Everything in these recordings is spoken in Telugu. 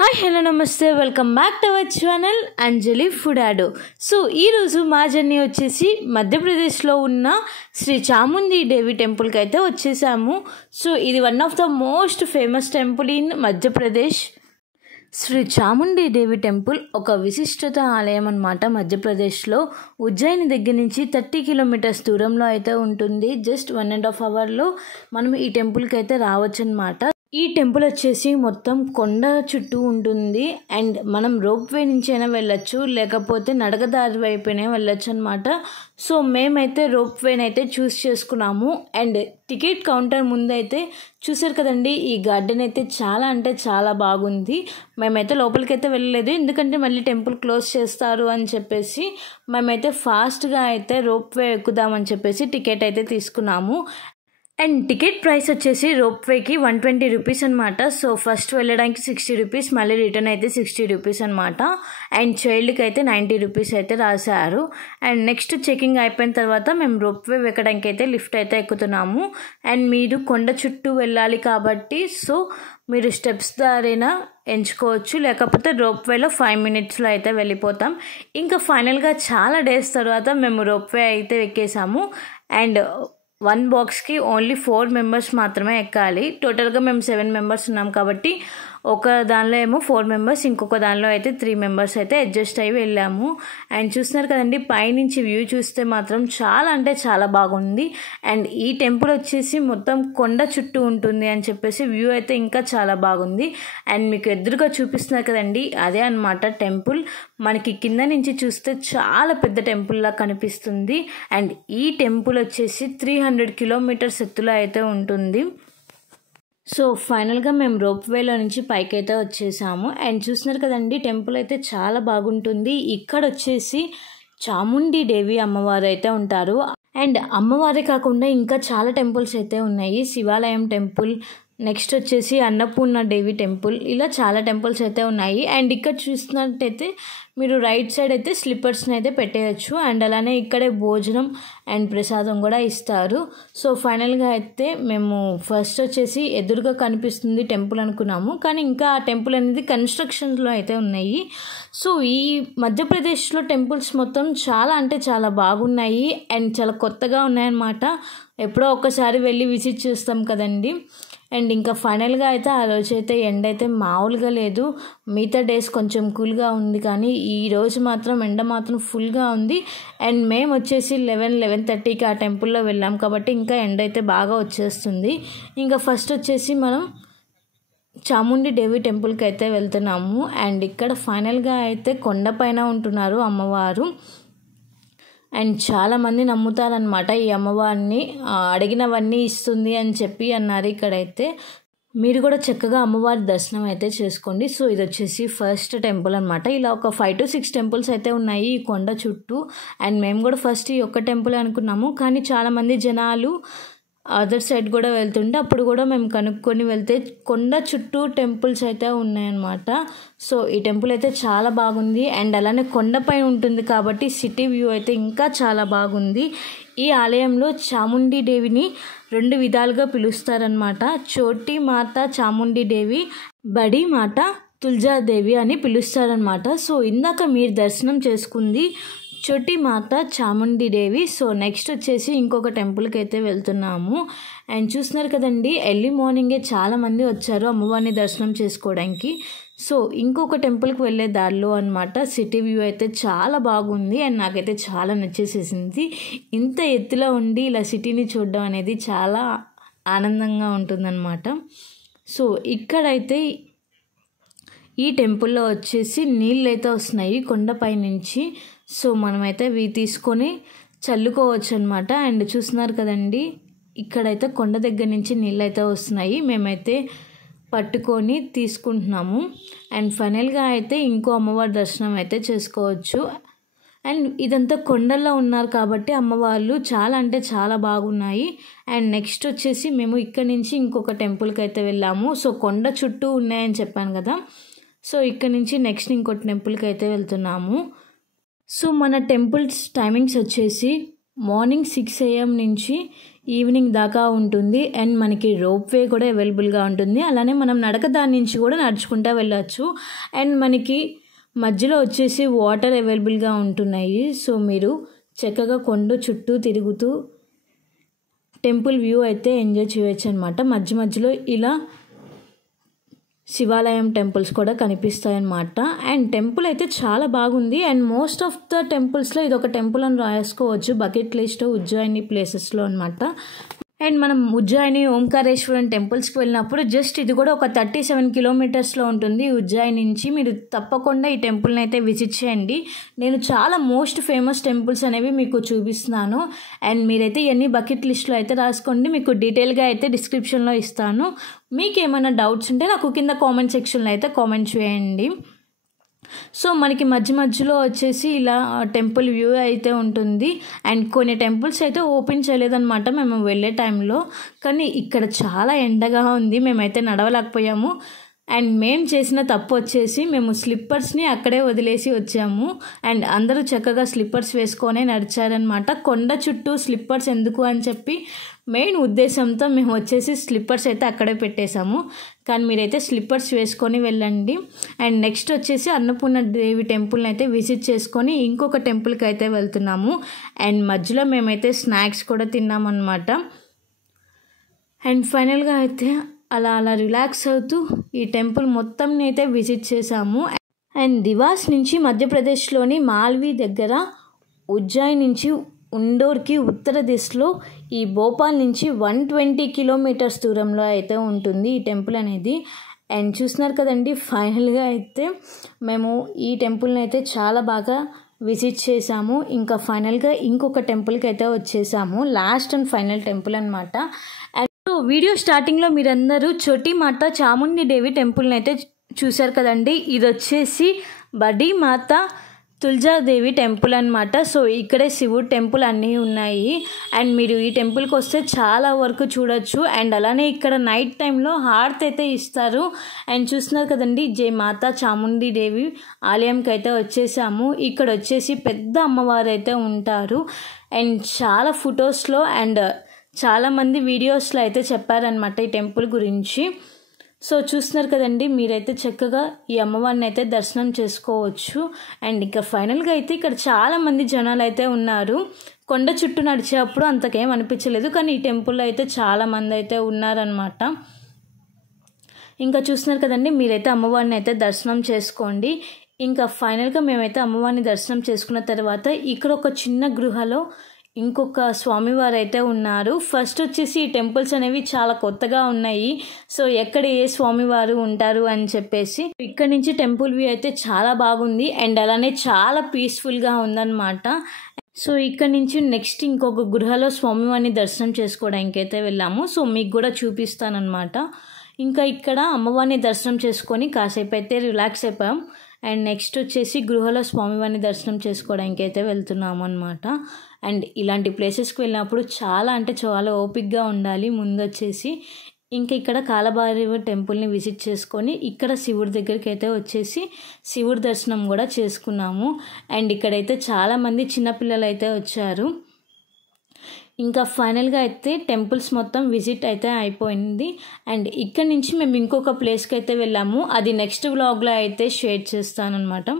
హాయ్ హలో నమస్తే welcome back to our channel Anjali food యాడో. సో ఈరోజు మా జర్నీ వచ్చేసి మధ్యప్రదేశ్లో ఉన్న శ్రీ చాముండి దేవి టెంపుల్కి అయితే వచ్చేసాము. సో ఇది one of the most famous temple in Madhya Pradesh. Shri Chamundi Devi temple ఒక విశిష్టత ఆలయం అన్నమాట. మధ్యప్రదేశ్లో ఉజ్జయిని దగ్గర నుంచి 30 కిలోమీటర్స్ దూరంలో అయితే ఉంటుంది. జస్ట్ 1.5 అవర్లో మనం ఈ టెంపుల్కి అయితే రావచ్చు అన్నమాట. ఈ టెంపుల్ వచ్చేసి మొత్తం కొండ చుట్టూ ఉంటుంది అండ్ మనం రోప్ వే నుంచి అయినా వెళ్ళొచ్చు, లేకపోతే నడకదారి వైపునే వెళ్ళొచ్చు అనమాట. సో మేమైతే రోప్ వేని అయితే చూస్ చేసుకున్నాము. అండ్ టికెట్ కౌంటర్ ముందు అయితే చూసారు కదండి, ఈ గార్డెన్ అయితే చాలా అంటే చాలా బాగుంది. మేమైతే లోపలికి అయితే వెళ్ళలేదు, ఎందుకంటే మళ్ళీ టెంపుల్ క్లోజ్ చేస్తారు అని చెప్పేసి మేమైతే ఫాస్ట్గా అయితే రోప్ వే ఎక్కుదామని చెప్పేసి టికెట్ అయితే తీసుకున్నాము. అండ్ టికెట్ ప్రైస్ వచ్చేసి రోప్ వేకి 120 రూపీస్ అనమాట. సో ఫస్ట్ వెళ్ళడానికి 60 రూపీస్, మళ్ళీ రిటర్న్ అయితే 60 రూపీస్ అనమాట. అండ్ చైల్డ్కి అయితే 90 రూపీస్ అయితే రాశారు. అండ్ నెక్స్ట్ చెకింగ్ అయిపోయిన తర్వాత మేము రోప్ వే ఎక్కడానికి అయితే లిఫ్ట్ అయితే ఎక్కుతున్నాము. అండ్ మీరు కొండ చుట్టూ వెళ్ళాలి కాబట్టి సో మీరు స్టెప్స్ దారినా ఎంచుకోవచ్చు, లేకపోతే రోప్ వేలో 5 మినిట్స్లో అయితే వెళ్ళిపోతాం. ఇంకా ఫైనల్గా చాలా డేస్ తర్వాత మేము రోప్ వే అయితే ఎక్కేసాము. అండ్ 1 బాక్స్కి ఓన్లీ 4 మెంబర్స్ మాత్రమే ఎక్కాలి. టోటల్గా మేము 7 మెంబర్స్ ఉన్నాం కాబట్టి ఒక దానిలో ఏమో 4 మెంబర్స్, ఇంకొక దానిలో అయితే 3 మెంబర్స్ అయితే అడ్జస్ట్ అయ్యి వెళ్ళాము. అండ్ చూస్తున్నారు కదండి, పైనుంచి వ్యూ చూస్తే మాత్రం చాలా అంటే చాలా బాగుంది. అండ్ ఈ టెంపుల్ వచ్చేసి మొత్తం కొండ చుట్టూ ఉంటుంది అని చెప్పేసి వ్యూ అయితే ఇంకా చాలా బాగుంది. అండ్ మీకు ఎదురుగా చూపిస్తున్నారు కదండి, అదే అనమాట టెంపుల్. మనకి కింద నుంచి చూస్తే చాలా పెద్ద టెంపుల్లా కనిపిస్తుంది. అండ్ ఈ టెంపుల్ వచ్చేసి 300 కిలోమీటర్స్ ఎత్తులో అయితే ఉంటుంది. సో ఫైనల్గా మేము రోప్ వేలో నుంచి పైకి అయితే వచ్చేసాము. అండ్ చూస్తున్నారు కదండి, టెంపుల్ అయితే చాలా బాగుంటుంది. ఇక్కడ వచ్చేసి చాముండి దేవి అమ్మవారు అయితే ఉంటారు. అండ్ అమ్మవారే కాకుండా ఇంకా చాలా టెంపుల్స్ అయితే ఉన్నాయి. శివాలయం టెంపుల్, నెక్స్ట్ వచ్చేసి అన్నపూర్ణ దేవి టెంపుల్, ఇలా చాలా టెంపుల్స్ అయితే ఉన్నాయి. అండ్ ఇక్కడ చూసినట్టయితే మీరు రైట్ సైడ్ అయితే స్లిప్పర్స్ని అయితే పెట్టేయచ్చు. అండ్ అలానే ఇక్కడే భోజనం అండ్ ప్రసాదం కూడా ఇస్తారు. సో ఫైనల్గా అయితే మేము ఫస్ట్ వచ్చేసి ఎదురుగా కనిపిస్తుంది టెంపుల్ అనుకున్నాము, కానీ ఇంకా ఆ టెంపుల్ అనేది కన్స్ట్రక్షన్స్లో అయితే ఉన్నాయి. సో ఈ మధ్యప్రదేశ్లో టెంపుల్స్ మొత్తం చాలా అంటే చాలా బాగున్నాయి అండ్ చాలా కొత్తగా ఉన్నాయన్నమాట. ఎప్పుడో ఒక్కసారి వెళ్ళి విజిట్ చేస్తాం కదండి. అండ్ ఇంకా ఫైనల్గా అయితే ఆ రోజు అయితే ఎండ అయితే మామూలుగా లేదు. మిగతా డేస్ కొంచెం కూల్గా ఉంది, కానీ ఈ రోజు మాత్రం ఎండ మాత్రం ఫుల్గా ఉంది. అండ్ మేము వచ్చేసి 11:30కి ఆ టెంపుల్లో వెళ్ళాం కాబట్టి ఇంకా ఎండ అయితే బాగా వచ్చేస్తుంది. ఇంకా ఫస్ట్ వచ్చేసి మనం చాముండి దేవి టెంపుల్కి అయితే వెళ్తున్నాము. అండ్ ఇక్కడ ఫైనల్గా అయితే కొండపైన ఉంటున్నారు అమ్మవారు. అండ్ చాలామంది నమ్ముతారనమాట ఈ అమ్మవారిని, అడిగినవన్నీ ఇస్తుంది అని చెప్పి అన్నారు. ఇక్కడైతే మీరు కూడా చక్కగా అమ్మవారి దర్శనం అయితే చేసుకోండి. సో ఇది వచ్చేసి ఫస్ట్ టెంపుల్ అనమాట. ఇలా ఒక 5 to 6 టెంపుల్స్ అయితే ఉన్నాయి ఈ కొండ చుట్టూ. అండ్ మేము కూడా ఫస్ట్ ఈ ఒక్క టెంపుల్ అనుకున్నాము, కానీ చాలామంది జనాలు అదర్ సైడ్ కూడా వెళ్తుంటే అప్పుడు కూడా మేము కనుక్కొని వెళ్తే కొండ చుట్టూ టెంపుల్స్ అయితే ఉన్నాయన్నమాట. సో ఈ టెంపుల్ అయితే చాలా బాగుంది. అండ్ అలానే కొండపై ఉంటుంది కాబట్టి సిటీ వ్యూ అయితే ఇంకా చాలా బాగుంది. ఈ ఆలయంలో చాముండి దేవిని 2 విధాలుగా పిలుస్తారనమాట. చోటి మాత చాముండి దేవి, బడి మాత తుల్జాదేవి అని పిలుస్తారనమాట. సో ఇందాక మీరు దర్శనం చేసుకుంది చోటి మాత చాముండి దేవి. సో నెక్స్ట్ వచ్చేసి ఇంకొక టెంపుల్కి అయితే వెళ్తున్నాము. అండ్ చూస్తున్నారు కదండి, ఎర్లీ మార్నింగే చాలామంది వచ్చారు అమ్మవారిని దర్శనం చేసుకోవడానికి. సో ఇంకొక టెంపుల్కి వెళ్ళే దారిలో అనమాట. సిటీ వ్యూ అయితే చాలా బాగుంది అండ్ నాకైతే చాలా నచ్చేసేసింది. ఇంత ఎత్తులో ఉండి ఇలా సిటీని చూడడం అనేది చాలా ఆనందంగా ఉంటుందన్నమాట. సో ఇక్కడైతే ఈ టెంపుల్లో వచ్చేసి నీళ్ళు అయితే వస్తున్నాయి కొండపై నుంచి. సో మనమైతే ఇవి తీసుకొని చల్లుకోవచ్చు అనమాట. అండ్ చూస్తున్నారు కదండి, ఇక్కడైతే కొండ దగ్గర నుంచి నీళ్ళు అయితే వస్తున్నాయి. మేమైతే పట్టుకొని తీసుకుంటున్నాము. అండ్ ఫైనల్గా అయితే ఇంకో అమ్మవారి దర్శనం అయితే చేసుకోవచ్చు. అండ్ ఇదంతా కొండల్లో ఉన్నారు కాబట్టి అమ్మవార్లు చాలా అంటే చాలా బాగున్నాయి. అండ్ నెక్స్ట్ వచ్చేసి మేము ఇక్కడ నుంచి ఇంకొక టెంపుల్కి అయితే వెళ్ళాము. సో కొండ చుట్టూ ఉన్నాయని చెప్పాను కదా. సో ఇక్కడ నుంచి నెక్స్ట్ ఇంకో టెంపుల్కి అయితే వెళ్తున్నాము. సో మన టెంపుల్స్ టైమింగ్స్ వచ్చేసి మార్నింగ్ 6 AM నుంచి ఈవినింగ్ దాకా ఉంటుంది. అండ్ మనకి రోప్ వే కూడా అవైలబుల్గా ఉంటుంది. అలానే మనం నడక దాని నుంచి కూడా నడుచుకుంటూ వెళ్ళచ్చు. అండ్ మనకి మధ్యలో వచ్చేసి వాటర్ అవైలబుల్గా ఉంటున్నాయి. సో మీరు చక్కగా కొండ చుట్టూ తిరుగుతూ టెంపుల్ వ్యూ అయితే ఎంజాయ్ చేయొచ్చు అనమాట. మధ్యలో ఇలా శివాలయం టెంపుల్స్ కూడా కనిపిస్తాయి అన్నమాట. అండ్ టెంపుల్ అయితే చాలా బాగుంది. అండ్ మోస్ట్ ఆఫ్ ద టెంపుల్స్లో ఇది ఒక టెంపుల్ అని రాసుకోవచ్చు బకెట్ లిస్ట్ ఉజ్జయిని ప్లేసెస్లో అనమాట. అండ్ మనం ఉజ్జయిని ఓంకారేశ్వరం టెంపుల్స్కి వెళ్ళినప్పుడు జస్ట్ ఇది కూడా ఒక 37 కిలోమీటర్స్లో ఉంటుంది ఉజ్జయిని నుంచి. మీరు తప్పకుండా ఈ టెంపుల్ని అయితే విజిట్ చేయండి. నేను చాలా మోస్ట్ ఫేమస్ టెంపుల్స్ అనేవి మీకు చూపిస్తున్నాను. అండ్ మీరైతే ఇవన్నీ బకెట్ లిస్ట్లో అయితే రాసుకోండి. మీకు డీటెయిల్గా అయితే డిస్క్రిప్షన్లో ఇస్తాను. మీకు ఏమైనా డౌట్స్ ఉంటే నాకు కింద కామెంట్ సెక్షన్లో అయితే కామెంట్ చేయండి. సో మనకి మధ్యలో వచ్చేసి ఇలా టెంపుల్ వ్యూ అయితే ఉంటుంది. అండ్ కొన్ని టెంపుల్స్ అయితే ఓపెన్ చేయలేదన్నమాట మేము వెళ్ళే టైంలో. కానీ ఇక్కడ చాలా ఎండగా ఉంది, మేమైతే నడవలేకపోయాము. అండ్ మేము చేసిన తప్పు వచ్చేసి మేము స్లిప్పర్స్ని అక్కడే వదిలేసి వచ్చాము. అండ్ అందరూ చక్కగా స్లిప్పర్స్ వేసుకొనే నడిచారనమాట. కొండ చుట్టూ స్లిప్పర్స్ ఎందుకు అని చెప్పి మెయిన్ ఉద్దేశంతో మేము వచ్చేసి స్లిప్పర్స్ అయితే అక్కడే పెట్టేశాము. కానీ మీరైతే స్లిప్పర్స్ వేసుకొని వెళ్ళండి. అండ్ నెక్స్ట్ వచ్చేసి అన్నపూర్ణ దేవి టెంపుల్ని అయితే విజిట్ చేసుకొని ఇంకొక టెంపుల్కి అయితే వెళ్తున్నాము. అండ్ మధ్యలో మేమైతే స్నాక్స్ కూడా తిన్నామన్నమాట. అండ్ ఫైనల్గా అయితే అలా రిలాక్స్ అవుతూ ఈ టెంపుల్ మొత్తంని అయితే విజిట్ చేసాము. అండ్ దివాస్ నుంచి మధ్యప్రదేశ్లోని మాల్వీ దగ్గర, ఉజ్జయిని నుంచి ఇండోర్కి ఉత్తర దిశలో, ఈ భోపాల్ నుంచి 120 కిలోమీటర్స్ దూరంలో అయితే ఉంటుంది ఈ టెంపుల్ అనేది. అండ్ చూస్తున్నారు కదండి, ఫైనల్గా అయితే మేము ఈ టెంపుల్ని అయితే చాలా బాగా విజిట్ చేసాము. ఇంకా ఫైనల్గా ఇంకొక టెంపుల్కి అయితే వచ్చేసాము. లాస్ట్ అండ్ ఫైనల్ టెంపుల్ అనమాట. వీడియో స్టార్టింగ్లో మీరందరూ చోటీ మాత చాముండి దేవి టెంపుల్ని అయితే చూశారు కదండి. ఇది వచ్చేసి బడి మాత తులజాదేవి టెంపుల్ అనమాట. సో ఇక్కడే శివుడు టెంపుల్ అన్నీ ఉన్నాయి. అండ్ మీరు ఈ టెంపుల్కి వస్తే చాలా వరకు చూడొచ్చు. అండ్ అలానే ఇక్కడ నైట్ టైంలో హారతి అయితే ఇస్తారు. అండ్ చూస్తున్నారు కదండి, జై మాతా చాముండి దేవి ఆలయంకి అయితే వచ్చేసాము. ఇక్కడ వచ్చేసి పెద్ద అమ్మవారు అయితే ఉంటారు. అండ్ చాలా ఫొటోస్లో అండ్ చాలామంది వీడియోస్లో అయితే చెప్పారనమాట ఈ టెంపుల్ గురించి. సో చూస్తున్నారు కదండి, మీరైతే చక్కగా ఈ అమ్మవారిని అయితే దర్శనం చేసుకోవచ్చు. అండ్ ఇంకా ఫైనల్గా అయితే ఇక్కడ చాలామంది జనాలు అయితే ఉన్నారు. కొండ చుట్టూ నడిచేటప్పుడు అంతకేం అనిపించలేదు, కానీ ఈ టెంపుల్లో అయితే చాలామంది అయితే ఉన్నారనమాట. ఇంకా చూస్తున్నారు కదండి, మీరైతే అమ్మవారిని అయితే దర్శనం చేసుకోండి. ఇంకా ఫైనల్గా మేమైతే అమ్మవారిని దర్శనం చేసుకున్న తర్వాత ఇక్కడ ఒక చిన్న గృహలో ఇంకొక స్వామివారు అయితే ఉన్నారు. ఫస్ట్ వచ్చేసి ఈ టెంపుల్స్ అనేవి చాలా కొత్తగా ఉన్నాయి. సో ఎక్కడ ఏ స్వామివారు ఉంటారు అని చెప్పేసి ఇక్కడ నుంచి టెంపుల్ వ్యూ అయితే చాలా బాగుంది. అండ్ అలానే చాలా పీస్ఫుల్గా ఉందన్నమాట. సో ఇక్కడ నుంచి నెక్స్ట్ ఇంకొక గృహలో స్వామివారిని దర్శనం చేసుకోవడానికి అయితే వెళ్ళాము. సో మీకు కూడా చూపిస్తానన్నమాట. ఇంకా ఇక్కడ అమ్మవారిని దర్శనం చేసుకొని కాసేపు అయితే రిలాక్స్ అయిపోయాం. అండ్ నెక్స్ట్ వచ్చేసి గృహలో స్వామివారిని దర్శనం చేసుకోవడానికి అయితే వెళ్తున్నాము అనమాట. అండ్ ఇలాంటి ప్లేసెస్కి వెళ్ళినప్పుడు చాలా అంటే చాలా ఓపిక్గా ఉండాలి. ముందు వచ్చేసి ఇంకా ఇక్కడ కాలభైరవ టెంపుల్ని విజిట్ చేసుకొని ఇక్కడ శివుడి దగ్గరికి అయితే వచ్చేసి శివుడి దర్శనం కూడా చేసుకున్నాము. అండ్ ఇక్కడైతే చాలామంది చిన్నపిల్లలు అయితే వచ్చారు. ఇంకా ఫైనల్గా అయితే టెంపుల్స్ మొత్తం విజిట్ అయితే అయిపోయింది. అండ్ ఇక్కడ నుంచి మేము ఇంకొక ప్లేస్కి అయితే వెళ్ళాము. అది నెక్స్ట్ వ్లాగ్లో అయితే షేర్ చేస్తానన్నమాట.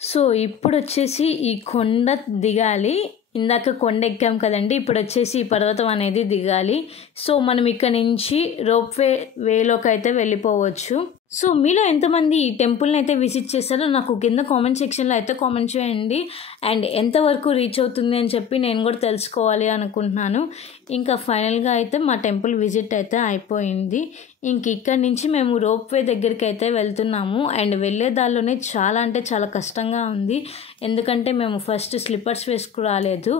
సో ఇప్పుడు వచ్చేసి ఈ కొండ దిగాలి. ఇందాక కొండ ఎక్కాం కదండి, ఇప్పుడు వచ్చేసి ఈ పర్వతం అనేది దిగాలి. సో మనం ఇక్కడ నుంచి రోప్ వేలోకి అయితే వెళ్ళిపోవచ్చు. సో మీలో ఎంతమంది ఈ టెంపుల్ని అయితే విజిట్ చేస్తారో నాకు కింద కామెంట్ సెక్షన్లో అయితే కామెంట్ చేయండి. అండ్ ఎంతవరకు రీచ్ అవుతుంది అని చెప్పి నేను కూడా తెలుసుకోవాలి అనుకుంటున్నాను. ఇంకా ఫైనల్గా అయితే మా టెంపుల్ విజిట్ అయితే అయిపోయింది. ఇంక ఇక్కడి నుంచి మేము రోప్ వే దగ్గరికి అయితే వెళ్తున్నాము. అండ్ వెళ్ళే దారిలోనే చాలా అంటే చాలా కష్టంగా ఉంది, ఎందుకంటే మేము ఫస్ట్ స్లిప్పర్స్ వేసుకు రాలేదు.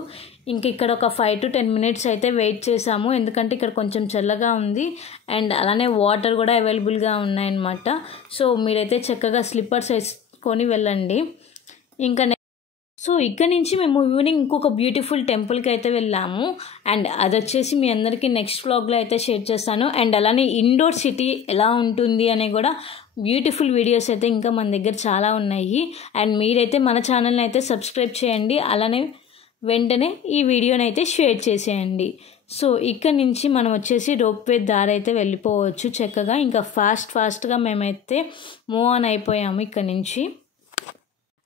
ఇంక ఇక్కడ ఒక 5 to 10 minutes అయితే వెయిట్ చేసాము, ఎందుకంటే ఇక్కడ కొంచెం చల్లగా ఉంది. అండ్ అలానే వాటర్ కూడా అవైలబుల్గా ఉన్నాయన్నమాట. సో మీరైతే చక్కగా స్లిప్పర్స్ వేసుకొని వెళ్ళండి. ఇంకా సో ఇక్కడ నుంచి మేము ఈవినింగ్ ఇంకొక బ్యూటిఫుల్ టెంపుల్కి అయితే వెళ్ళాము. అండ్ అది వచ్చేసి మీ అందరికీ నెక్స్ట్ వ్లాగ్లో అయితే షేర్ చేస్తాను. అండ్ అలానే ఇండోర్ సిటీ ఎలా ఉంటుంది అనే కూడా బ్యూటిఫుల్ వీడియోస్ అయితే ఇంకా మన దగ్గర చాలా ఉన్నాయి. అండ్ మీరైతే మన ఛానల్ని అయితే సబ్స్క్రైబ్ చేయండి. అలానే వెంటనే ఈ వీడియోని అయితే షేర్ చేసేయండి. సో ఇక్కడ నుంచి మనం వచ్చేసి రోప్వే దారి అయితే వెళ్ళిపోవచ్చు చక్కగా. ఇంకా ఫాస్ట్గా మేమైతే మూవ్ ఆన్ అయిపోయాము ఇక్కడ నుంచి.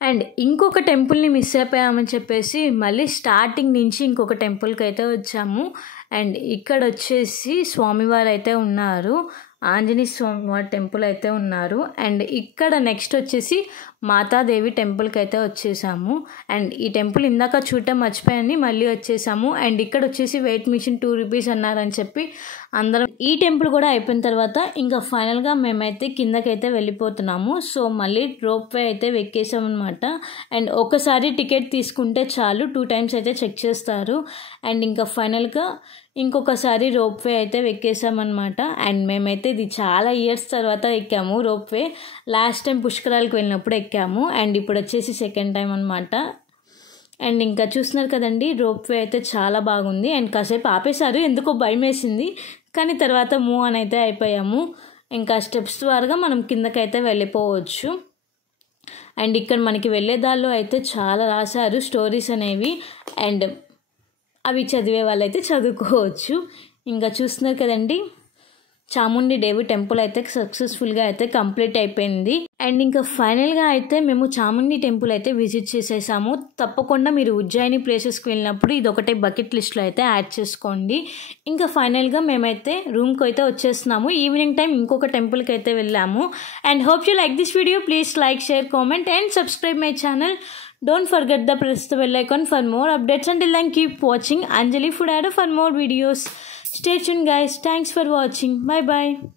అండ్ ఇంకొక టెంపుల్ని మిస్ అయిపోయామని చెప్పేసి మళ్ళీ స్టార్టింగ్ నుంచి ఇంకొక టెంపుల్కి అయితే వచ్చాము. అండ్ ఇక్కడ వచ్చేసి స్వామివారు అయితే ఉన్నారు, ఆంజనేయ స్వామివారి టెంపుల్ అయితే ఉన్నారు. అండ్ ఇక్కడ నెక్స్ట్ వచ్చేసి మాతాదేవి టెంపుల్కి అయితే వచ్చేసాము. అండ్ ఈ టెంపుల్ ఇందాక చూడటం మర్చిపోయాన్ని మళ్ళీ వచ్చేసాము. అండ్ ఇక్కడ వచ్చేసి వెయిట్ మిషన్ 2 రూపీస్ అన్నారని చెప్పి అందరం ఈ టెంపుల్ కూడా అయిపోయిన తర్వాత ఇంకా ఫైనల్గా మేమైతే కిందకైతే వెళ్ళిపోతున్నాము. సో మళ్ళీ రోప్వే అయితే ఎక్కేసామన్నమాట. అండ్ ఒకసారి టికెట్ తీసుకుంటే చాలు, 2 టైమ్స్ అయితే చెక్ చేస్తారు. అండ్ ఇంకా ఫైనల్గా ఇంకొకసారి రోప్వే అయితే ఎక్కేసామన్నమాట. అండ్ మేమైతే ఇది చాలా ఇయర్స్ తర్వాత ఎక్కాము రోప్వే. లాస్ట్ టైం పుష్కరాలకు వెళ్ళినప్పుడు ఎక్కాము. అండ్ ఇప్పుడు వచ్చేసి సెకండ్ టైం అనమాట. అండ్ ఇంకా చూస్తున్నారు కదండి, రోప్వే అయితే చాలా బాగుంది. అండ్ కాసేపు ఆపేశారు, ఎందుకో భయం వేసింది, కానీ తర్వాత మూవ్ అని అయితే అయిపోయాము. ఇంకా స్టెప్స్ ద్వారాగా మనం కిందకైతే వెళ్ళిపోవచ్చు. అండ్ ఇక్కడ మనకి వెళ్ళే దారిలో అయితే చాలా రాశారు స్టోరీస్ అనేవి. అండ్ అవి చదివే వాళ్ళైతే చదువుకోవచ్చు. ఇంకా చూస్తున్నారు కదండి, చాముండి దేవి టెంపుల్ అయితే సక్సెస్ఫుల్గా అయితే కంప్లీట్ అయిపోయింది. అండ్ ఇంకా ఫైనల్గా అయితే మేము చాముండి టెంపుల్ అయితే విజిట్ చేసేసాము. తప్పకుండా మీరు ఉజ్జయిని ప్లేసెస్కి వెళ్ళినప్పుడు ఇది ఒకటే బకెట్ లిస్ట్లో అయితే యాడ్ చేసుకోండి. ఇంకా ఫైనల్గా మేమైతే రూమ్కి అయితే వచ్చేస్తున్నాము. ఈవినింగ్ టైం ఇంకొక టెంపుల్కి అయితే వెళ్ళాము. And hope you like this video. Please like, share, comment and subscribe my channel. Don't forget to press the bell icon for more updates. Until then, keep watching Anjali Food Addo for more videos. Stay tuned guys. Thanks for watching. Bye bye.